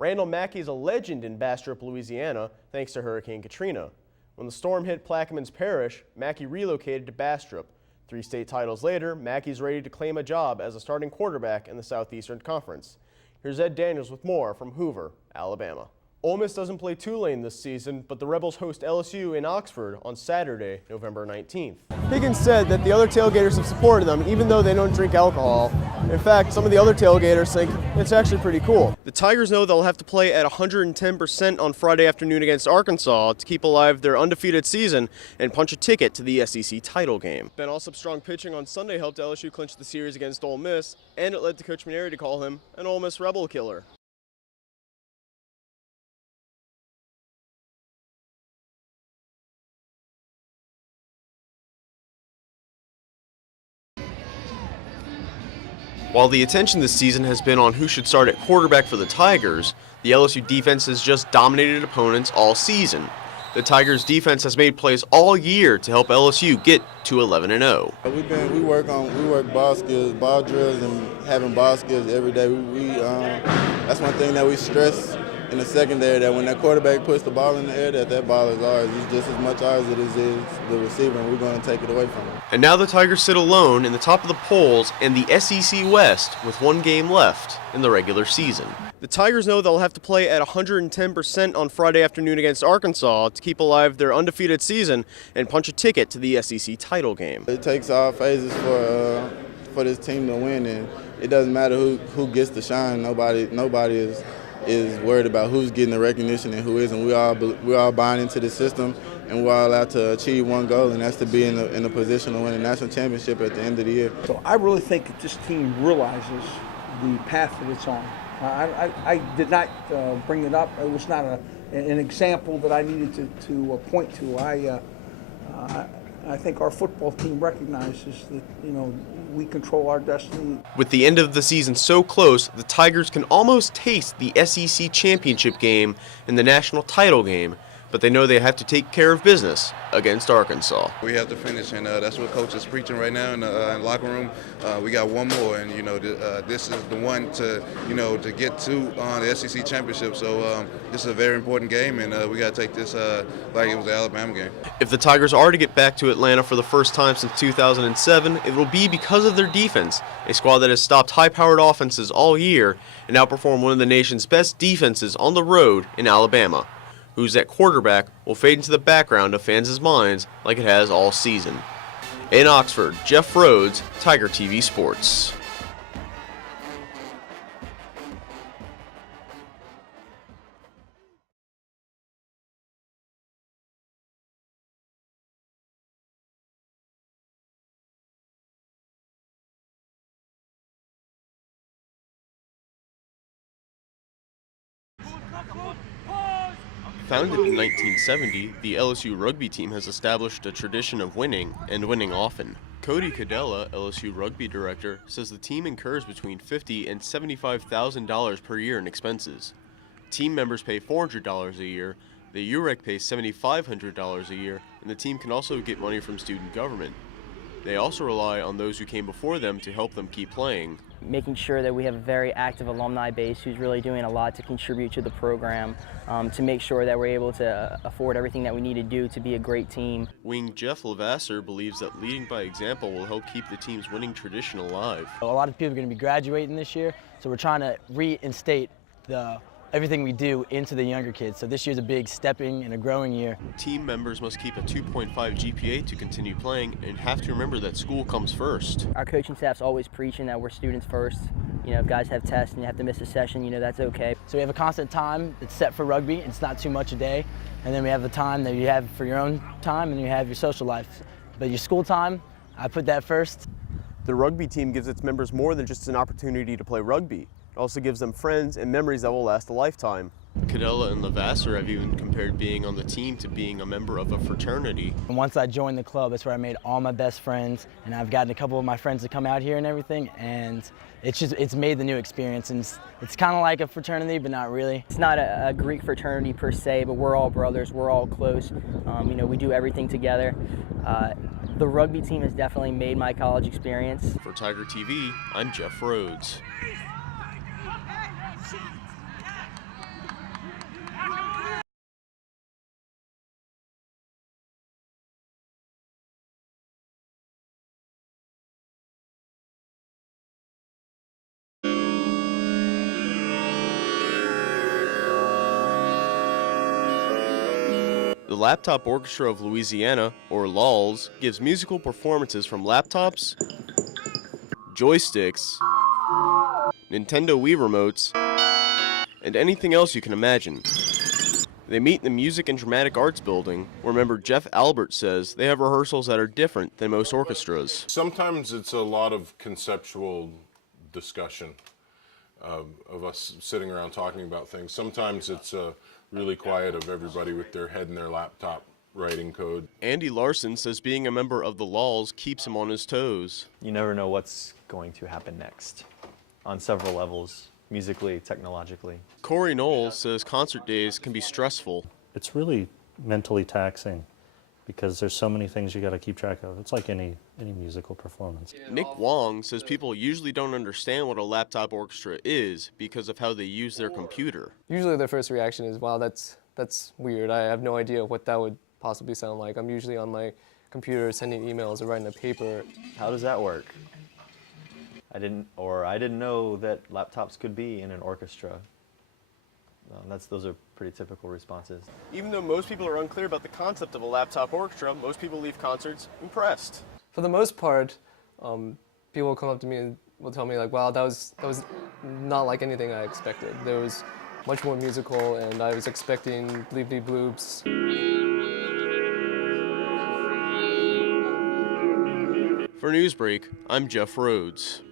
Randall Mackey is a legend in Bastrop, Louisiana, thanks to Hurricane Katrina. When the storm hit Plaquemines Parish, Mackey relocated to Bastrop. 3 state titles later, Mackey's ready to claim a job as a starting quarterback in the Southeastern Conference. Here's Ed Daniels with more from Hoover, Alabama. Ole Miss doesn't play Tulane this season, but the Rebels host LSU in Oxford on Saturday, November 19th. Higgins said that the other tailgaters have supported them even though they don't drink alcohol. In fact, some of the other tailgaters think it's actually pretty cool. The Tigers know they'll have to play at 110% on Friday afternoon against Arkansas to keep alive their undefeated season and punch a ticket to the SEC title game. Ben Alsop's strong pitching on Sunday helped LSU clinch the series against Ole Miss, and it led to Coach Mainieri to call him an Ole Miss Rebel killer. While the attention this season has been on who should start at quarterback for the Tigers, the LSU defense has just dominated opponents all season. The Tigers defense has made plays all year to help LSU get to 11-0. We work ball skills, ball drills, and having ball skills every day. That's one thing that we stress in the secondary, that when that quarterback puts the ball in the air, that ball is ours. It's just as much ours as it is the receiver, and we're going to take it away from him. And now the Tigers sit alone in the top of the polls in the SEC West with 1 game left in the regular season. The Tigers know they'll have to play at 110% on Friday afternoon against Arkansas to keep alive their undefeated season and punch a ticket to the SEC title game. It takes all phases for this team to win, and it doesn't matter who gets the shine. Nobody is worried about who's getting the recognition and who isn't. We all buying into the system, and we're all out to achieve one goal, and that's to be in a position to win a national championship at the end of the year. So I really think that this team realizes the path that it's on. I did not bring it up. It was not an example that I needed to point to. I think our football team recognizes that, we control our destiny. With the end of the season so close, the Tigers can almost taste the SEC championship game and the national title game, but they know they have to take care of business against Arkansas. We have to finish, and that's what Coach is preaching right now in the locker room. We got one more, and this is the one to get to the SEC championship. So this is a very important game, and we got to take this like it was the Alabama game. If the Tigers are to get back to Atlanta for the first time since 2007, it will be because of their defense, a squad that has stopped high-powered offenses all year and outperformed one of the nation's best defenses on the road in Alabama. Who's at quarterback will fade into the background of fans' minds like it has all season. In Oxford, Jeff Rhodes, Tiger TV Sports. Founded in 1970, the LSU rugby team has established a tradition of winning, and winning often. Cody Cadella, LSU rugby director, says the team incurs between $50,000 and $75,000 per year in expenses. Team members pay $400 a year, the UREC pays $7,500 a year, and the team can also get money from student government. They also rely on those who came before them to help them keep playing. Making sure that we have a very active alumni base who's really doing a lot to contribute to the program, to make sure that we're able to afford everything that we need to do to be a great team. Wing Jeff Levasseur believes that leading by example will help keep the team's winning tradition alive. A lot of people are going to be graduating this year, so we're trying to reinstate everything we do into the younger kids. So this year's a big stepping and a growing year. Team members must keep a 2.5 GPA to continue playing and have to remember that school comes first. Our coaching staff's always preaching that we're students first. If guys have tests and you have to miss a session, that's okay. So we have a constant time that's set for rugby. It's not too much a day. And then we have the time that you have for your own time, and you have your social life. But your school time, I put that first. The rugby team gives its members more than just an opportunity to play rugby. It also gives them friends and memories that will last a lifetime. Cadella and Levasseur have even compared being on the team to being a member of a fraternity. And once I joined the club, that's where I made all my best friends, and I've gotten a couple of my friends to come out here and everything, and it's made the new experience, and it's kind of like a fraternity, but not really. It's not a Greek fraternity per se, but we're all brothers, we're all close. We do everything together. The rugby team has definitely made my college experience. For Tiger TV, I'm Jeff Rhodes. Laptop Orchestra of Louisiana, or LOLS, gives musical performances from laptops, joysticks, Nintendo Wii remotes, and anything else you can imagine. They meet in the Music and Dramatic Arts building, where member Jeff Albert says they have rehearsals that are different than most orchestras. Sometimes it's a lot of conceptual discussion of us sitting around talking about things. Sometimes it's really quiet of everybody with their head in their laptop writing code. Andy Larson says being a member of the LOLS keeps him on his toes. You never know what's going to happen next on several levels, musically, technologically. Corey Knowles says concert days can be stressful. It's really mentally taxing because there's so many things you got to keep track of. It's like any musical performance. Nick Wong says people usually don't understand what a laptop orchestra is because of how they use their computer. Usually their first reaction is, wow, that's weird. I have no idea what that would possibly sound like. I'm usually on my computer sending emails or writing a paper. How does that work? I didn't know that laptops could be in an orchestra. Those are pretty typical responses. Even though most people are unclear about the concept of a laptop orchestra, most people leave concerts impressed. For the most part, people will come up to me and will tell me like, wow, that was not like anything I expected. There was much more musical, and I was expecting bleepy bloops. For Newsbreak, I'm Jeff Rhodes.